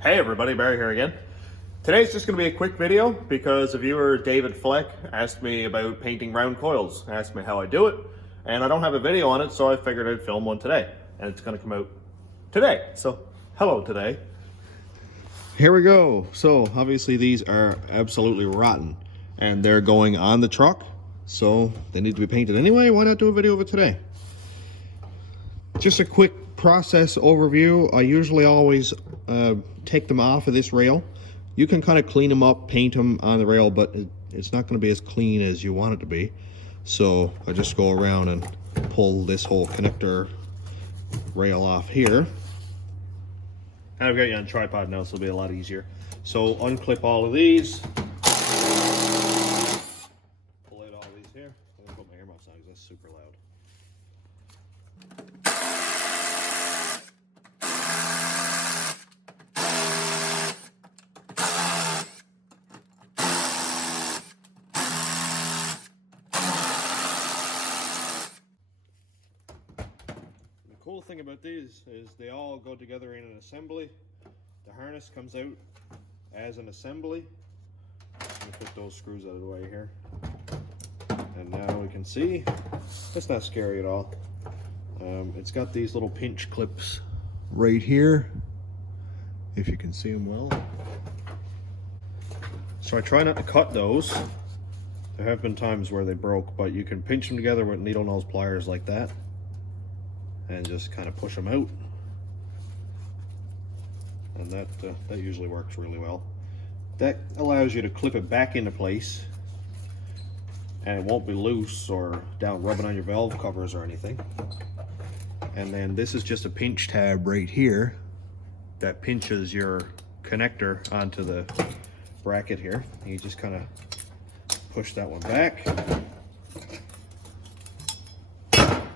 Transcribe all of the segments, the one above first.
Hey everybody, Barry here again. Today's just going to be a quick video because a viewer, David Fleck, asked me about painting round coils, asked me how I do it, and I don't have a video on it, so I figured I'd film one today, and it's going to come out today. So, hello today. Here we go. So, obviously these are absolutely rotten, and they're going on the truck, so they need to be painted anyway. Why not do a video of it today? Just a quick process overview. I usually always take them off of this rail. You can kind of clean them up, paint them on the rail, but it's not going to be as clean as you want it to be. So I just go around and pull this whole connector rail off here. And I've got you on tripod now, so it'll be a lot easier. So unclip all of these. Pull out all these here. I'm going to put my earmuffs on because that's super loud. Cool thing about these is they all go together in an assembly. The harness comes out as an assembly. Let me put those screws out of the way here. And now we can see it's not scary at all. It's got these little pinch clips right here, if you can see them well. So I try not to cut those. There have been times where they broke, but you can pinch them together with needle nose pliers like that and just kind of push them out, and that usually works really well. That allows you to clip it back into place and it won't be loose or down rubbing on your valve covers or anything. And then this is just a pinch tab right here that pinches your connector onto the bracket here. You just kind of push that one back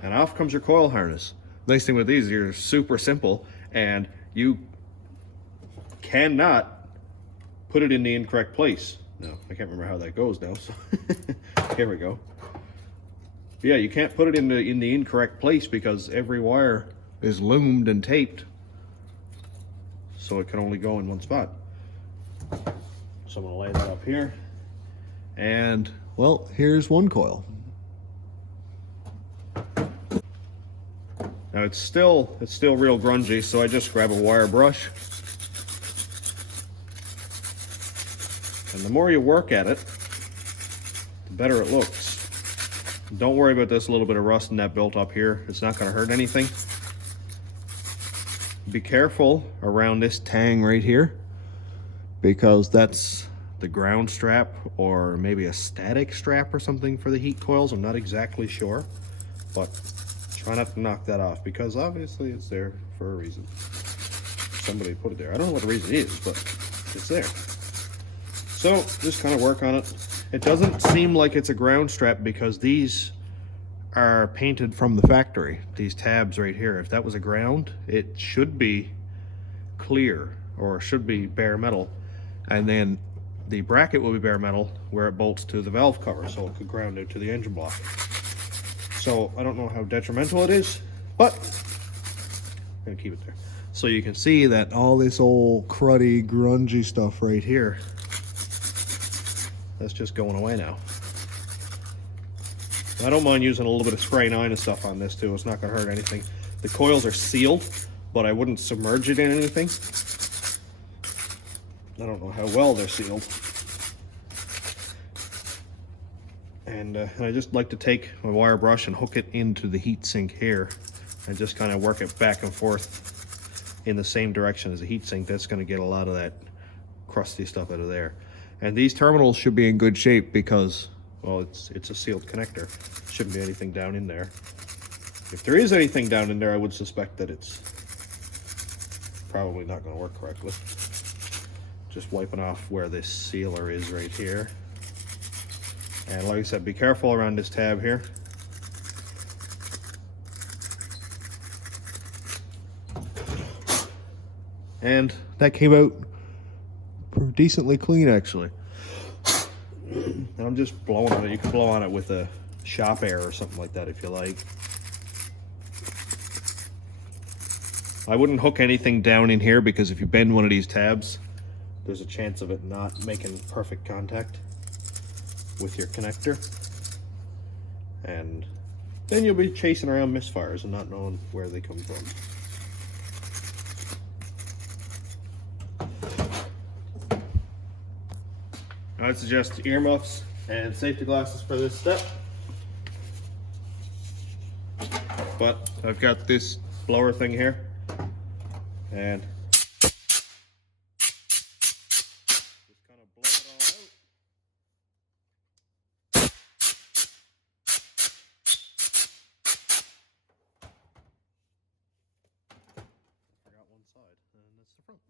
and off comes your coil harness. Nice thing with these, they're super simple, and you cannot put it in the incorrect place. No, I can't remember how that goes now, so here we go. Yeah, you can't put it in the incorrect place because every wire is loomed and taped, so it can only go in one spot. So I'm gonna lay that up here, and well, here's one coil. Now it's still real grungy, so I just grab a wire brush. And the more you work at it, the better it looks. Don't worry about this little bit of rust and that built up here. It's not going to hurt anything. Be careful around this tang right here, because that's the ground strap or maybe a static strap or something for the heat coils. I'm not exactly sure, but try not to knock that off because obviously it's there for a reason. Somebody put it there. I don't know what the reason is, but it's there. So just kind of work on it. It doesn't seem like it's a ground strap because these are painted from the factory. These tabs right here, if that was a ground, it should be clear or should be bare metal. And then the bracket will be bare metal where it bolts to the valve cover, so it could ground it to the engine block. So I don't know how detrimental it is, but I'm gonna keep it there. So you can see that all this old cruddy, grungy stuff right here, that's just going away now. I don't mind using a little bit of spray 9 and stuff on this too. It's not gonna hurt anything. The coils are sealed, but I wouldn't submerge it in anything. I don't know how well they're sealed. And I just like to take my wire brush and hook it into the heat sink here and just kind of work it back and forth in the same direction as the heat sink. That's going to get a lot of that crusty stuff out of there. And these terminals should be in good shape because, well, it's a sealed connector. Shouldn't be anything down in there. If there is anything down in there, I would suspect that it's probably not going to work correctly. Just wiping off where this sealer is right here. And like I said, be careful around this tab here. And that came out decently clean, actually. And I'm just blowing on it. You can blow on it with a shop air or something like that if you like. I wouldn't hook anything down in here because if you bend one of these tabs, there's a chance of it not making perfect contact with your connector. And then you'll be chasing around misfires and not knowing where they come from. I'd suggest earmuffs and safety glasses for this step. But I've got this blower thing here, and just kind of blow it all out. Forgot one side, and that's the front.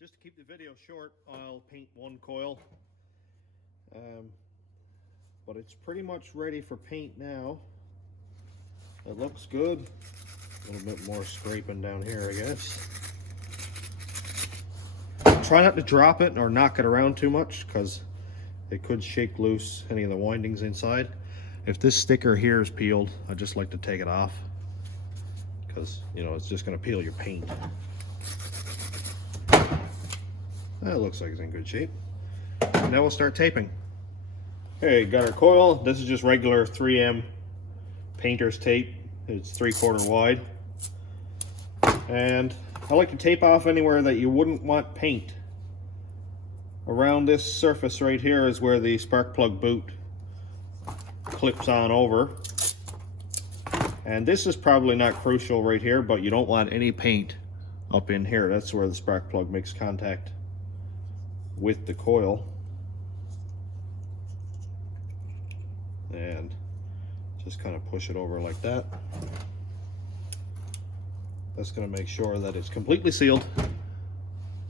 Just to keep the video short, I'll paint one coil, but it's pretty much ready for paint now. It looks good. A little bit more scraping down here, I guess. Try not to drop it or knock it around too much because it could shake loose any of the windings inside. If this sticker here is peeled, I just like to take it off because, you know, it's just going to peel your paint. That looks like it's in good shape. Now we'll start taping. Okay, got our coil. This is just regular 3M painter's tape. It's 3/4 wide. And I like to tape off anywhere that you wouldn't want paint. Around this surface right here is where the spark plug boot clips on over. And this is probably not crucial right here, but you don't want any paint up in here. That's where the spark plug makes contact with the coil. And just kind of push it over like that. That's going to make sure that it's completely sealed.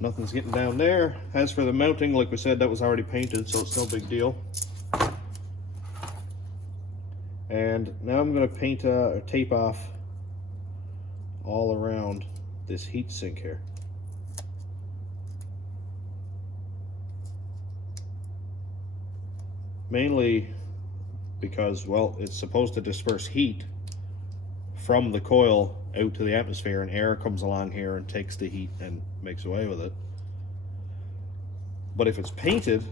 Nothing's getting down there. As for the mounting, like we said, that was already painted, so it's no big deal. And now I'm going to paint or tape off all around this heat sink here. Mainly because, well, it's supposed to disperse heat from the coil out to the atmosphere, and air comes along here and takes the heat and makes away with it. But if it's painted,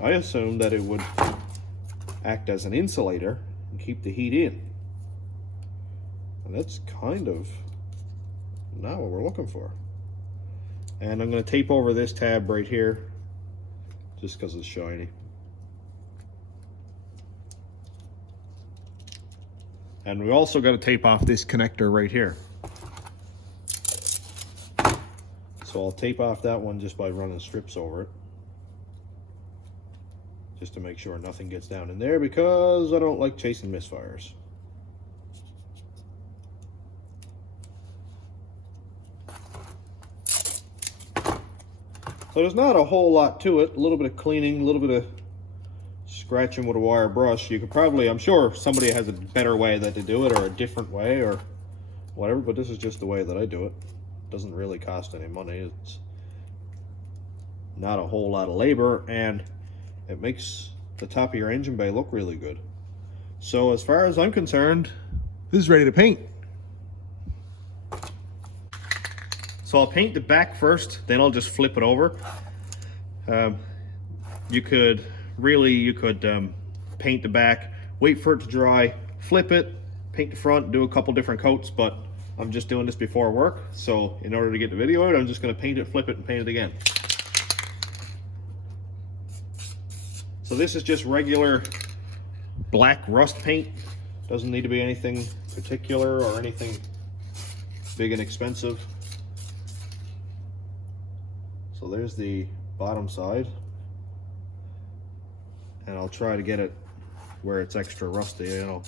I assume that it would act as an insulator and keep the heat in. And that's kind of not what we're looking for. And I'm going to tape over this tab right here just because it's shiny. And we also got to tape off this connector right here. So I'll tape off that one just by running strips over it. Just to make sure nothing gets down in there because I don't like chasing misfires. So there's not a whole lot to it. A little bit of cleaning, a little bit of scratching with a wire brush. You could probably, I'm sure somebody has a better way that to do it, or a different way, or whatever, but this is just the way that I do it. It doesn't really cost any money. It's not a whole lot of labor, and it makes the top of your engine bay look really good. So as far as I'm concerned, this is ready to paint. So I'll paint the back first, then I'll just flip it over. You could paint the back, wait for it to dry, flip it, paint the front, do a couple different coats, but I'm just doing this before work, so in order to get the video out, I'm just going to paint it, flip it, and paint it again. So this is just regular black rust paint. Doesn't need to be anything particular or anything big and expensive. So there's the bottom side. And I'll try to get it where it's extra rusty, you know,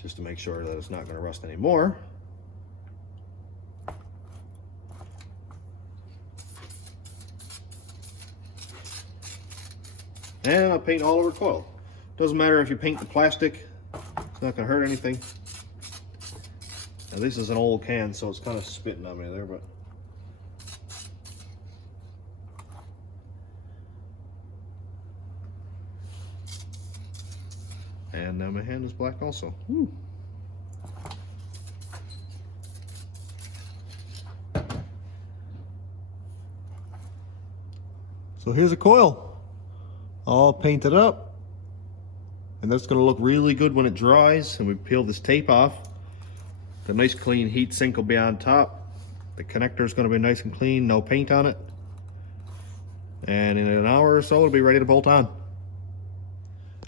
just to make sure that it's not going to rust anymore. And I'll paint all over coil. Doesn't matter if you paint the plastic, it's not gonna hurt anything. Now this is an old can, so it's kind of spitting on me there, but. And now my hand is black also. Woo. So here's a coil, all painted up. And that's gonna look really good when it dries and we peel this tape off. The nice clean heat sink will be on top. The connector is gonna be nice and clean, no paint on it. And in an hour or so, it'll be ready to bolt on.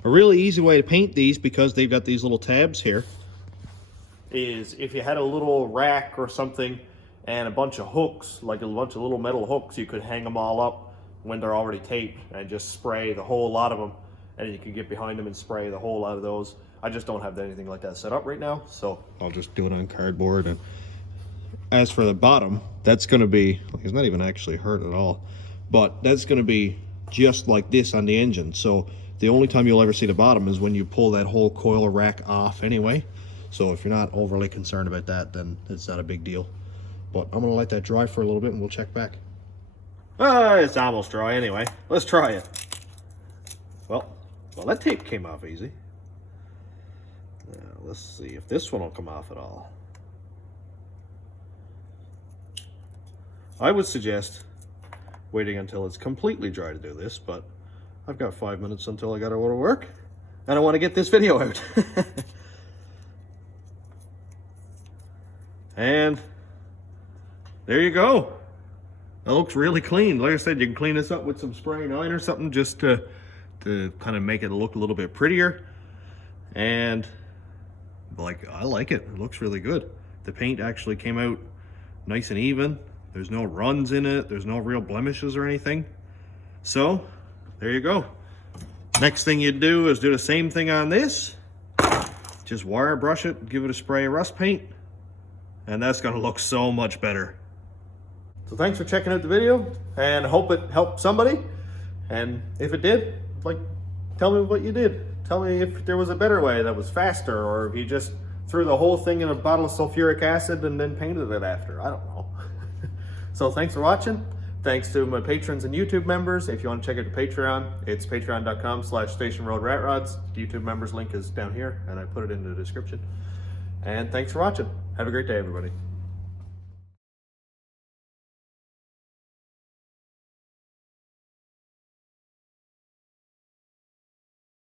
A really easy way to paint these, because they've got these little tabs here, is if you had a little rack or something and a bunch of hooks, like a bunch of little metal hooks, you could hang them all up when they're already taped and just spray the whole lot of them, and you can get behind them and spray the whole lot of those. I just don't have anything like that set up right now, so I'll just do it on cardboard. And as for the bottom, that's going to be, it's not even actually hurt at all, but that's going to be just like this on the engine. So the only time you'll ever see the bottom is when you pull that whole coil rack off anyway. So if you're not overly concerned about that, then it's not a big deal. But I'm going to let that dry for a little bit and we'll check back. It's almost dry anyway. Let's try it. Well, that tape came off easy. Now, let's see if this one will come off at all. I would suggest waiting until it's completely dry to do this, but I've got 5 minutes until I gotta go to work, and I want to get this video out. And there you go. It looks really clean. Like I said, you can clean this up with some spray 9 or something just to kind of make it look a little bit prettier. And like, I like it. It looks really good. The paint actually came out nice and even. There's no runs in it. There's no real blemishes or anything. So there you go. Next thing you do is do the same thing on this. Just wire brush it, give it a spray of rust paint, and that's gonna look so much better. So thanks for checking out the video, and hope it helped somebody. And if it did, like, tell me what you did. Tell me if there was a better way that was faster, or if you just threw the whole thing in a bottle of sulfuric acid and then painted it after. I don't know. So thanks for watching. Thanks to my patrons and YouTube members. If you want to check out the Patreon, it's patreon.com/stationroadratrods. The YouTube members link is down here, and I put it in the description. And thanks for watching. Have a great day, everybody.